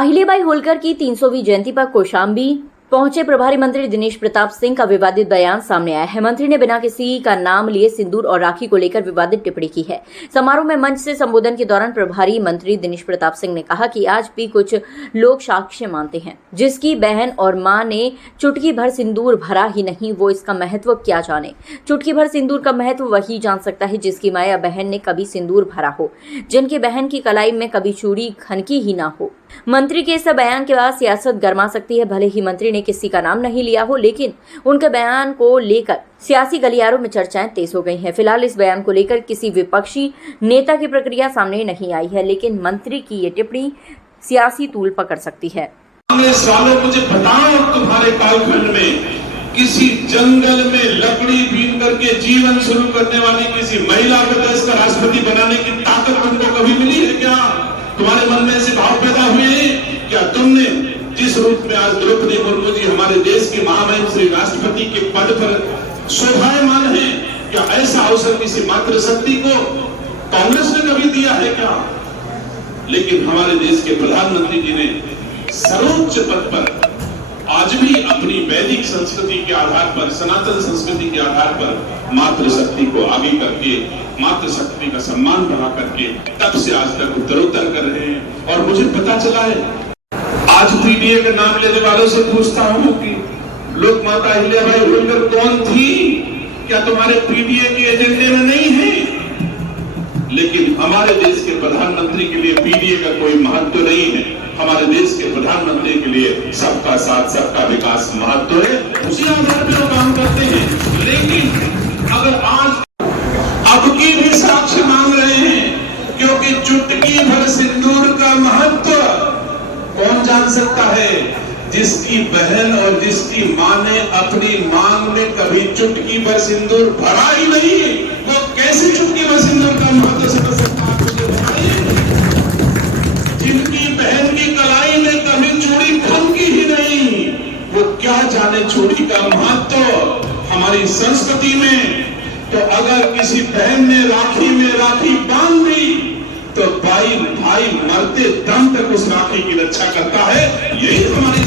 अहिल्याबाई होलकर की 300वीं जयंती पर कौशाम्बी पहुंचे प्रभारी मंत्री दिनेश प्रताप सिंह का विवादित बयान सामने आया है। मंत्री ने बिना किसी का नाम लिए सिंदूर और राखी को लेकर विवादित टिप्पणी की है। समारोह में मंच से संबोधन के दौरान प्रभारी मंत्री दिनेश प्रताप सिंह ने कहा कि आज भी कुछ लोग साक्ष्य मानते हैं, जिसकी बहन और मां ने चुटकी भर सिंदूर भरा ही नहीं, वो इसका महत्व क्या जाने। चुटकी भर सिंदूर का महत्व वही जान सकता है जिसकी मां या बहन ने कभी सिंदूर भरा हो, जिनकी बहन की कलाई में कभी चूड़ी खनकी ही ना हो। मंत्री के इस बयान के बाद सियासत गर्मा सकती है। भले ही मंत्री ने किसी का नाम नहीं लिया हो, लेकिन उनके बयान को लेकर सियासी गलियारों में चर्चाएं तेज हो गई हैं। फिलहाल इस बयान को लेकर किसी विपक्षी नेता की प्रक्रिया सामने नहीं आई है, लेकिन मंत्री की ये टिप्पणी सियासी तूल पकड़ सकती है। कांग्रेस वालों मुझे बताओ, तुम्हारे कालखंड में किसी जंगल में लकड़ी बीन करके जीवन शुरू करने वाली किसी महिला को देश का राष्ट्रपति बनाने की ताकत तुमको कभी मिली है क्या? तुम्हारे मन में ऐसे भाव पैदा हुए क्या? तुमने जिस रूप में आज द्रौपदी मुर्मू जी हमारे देश के महामहिम श्री राष्ट्रपति के पद पर शोभायमान है, क्या ऐसा अवसर किसी मातृशक्ति को कांग्रेस ने कभी दिया है क्या? लेकिन हमारे देश के प्रधानमंत्री जी ने सर्वोच्च पद पर आज भी अपनी वैदिक संस्कृति के आधार पर, सनातन संस्कृति के आधार पर मातृशक्ति को आगे करके, मातृशक्ति का सम्मान बढ़ा करके तब से आज तक उत्तरोत्तर कर रहे हैं। और मुझे पता चला है, आज पीडीए का नाम लेने वालों से पूछता हूं कि लोक माता अहिल्याबाई होलकर कौन थी? क्या तुम्हारे पीडीए के एजेंडे में नहीं है? लेकिन हमारे देश के प्रधानमंत्री के लिए पीडीए का कोई महत्व नहीं है। हमारे देश के प्रधानमंत्री के लिए सबका साथ, सबका विकास महत्व है, उसी आधार पर वो काम करते हैं। लेकिन अगर आज अब की भी साक्ष्य मांग रहे हैं, क्योंकि चुटकी भर सिंदूर का महत्व कौन जान सकता है? जिसकी बहन और जिसकी मां ने अपनी मांग में कभी चुटकी भर सिंदूर भरा ही नहीं, वो कैसे चुटकी भर सिंदूर का महत्व समझ सकता है? जिनकी बहन की कलाई में कभी चूड़ी खनकी ही नहीं, वो क्या जाने चूड़ी का महत्व हमारी संस्कृति में। तो अगर किसी बहन ने राखी में राखी बांध दी तो भाई मरते दम तक उस राखी की रक्षा करता है। यही हमारी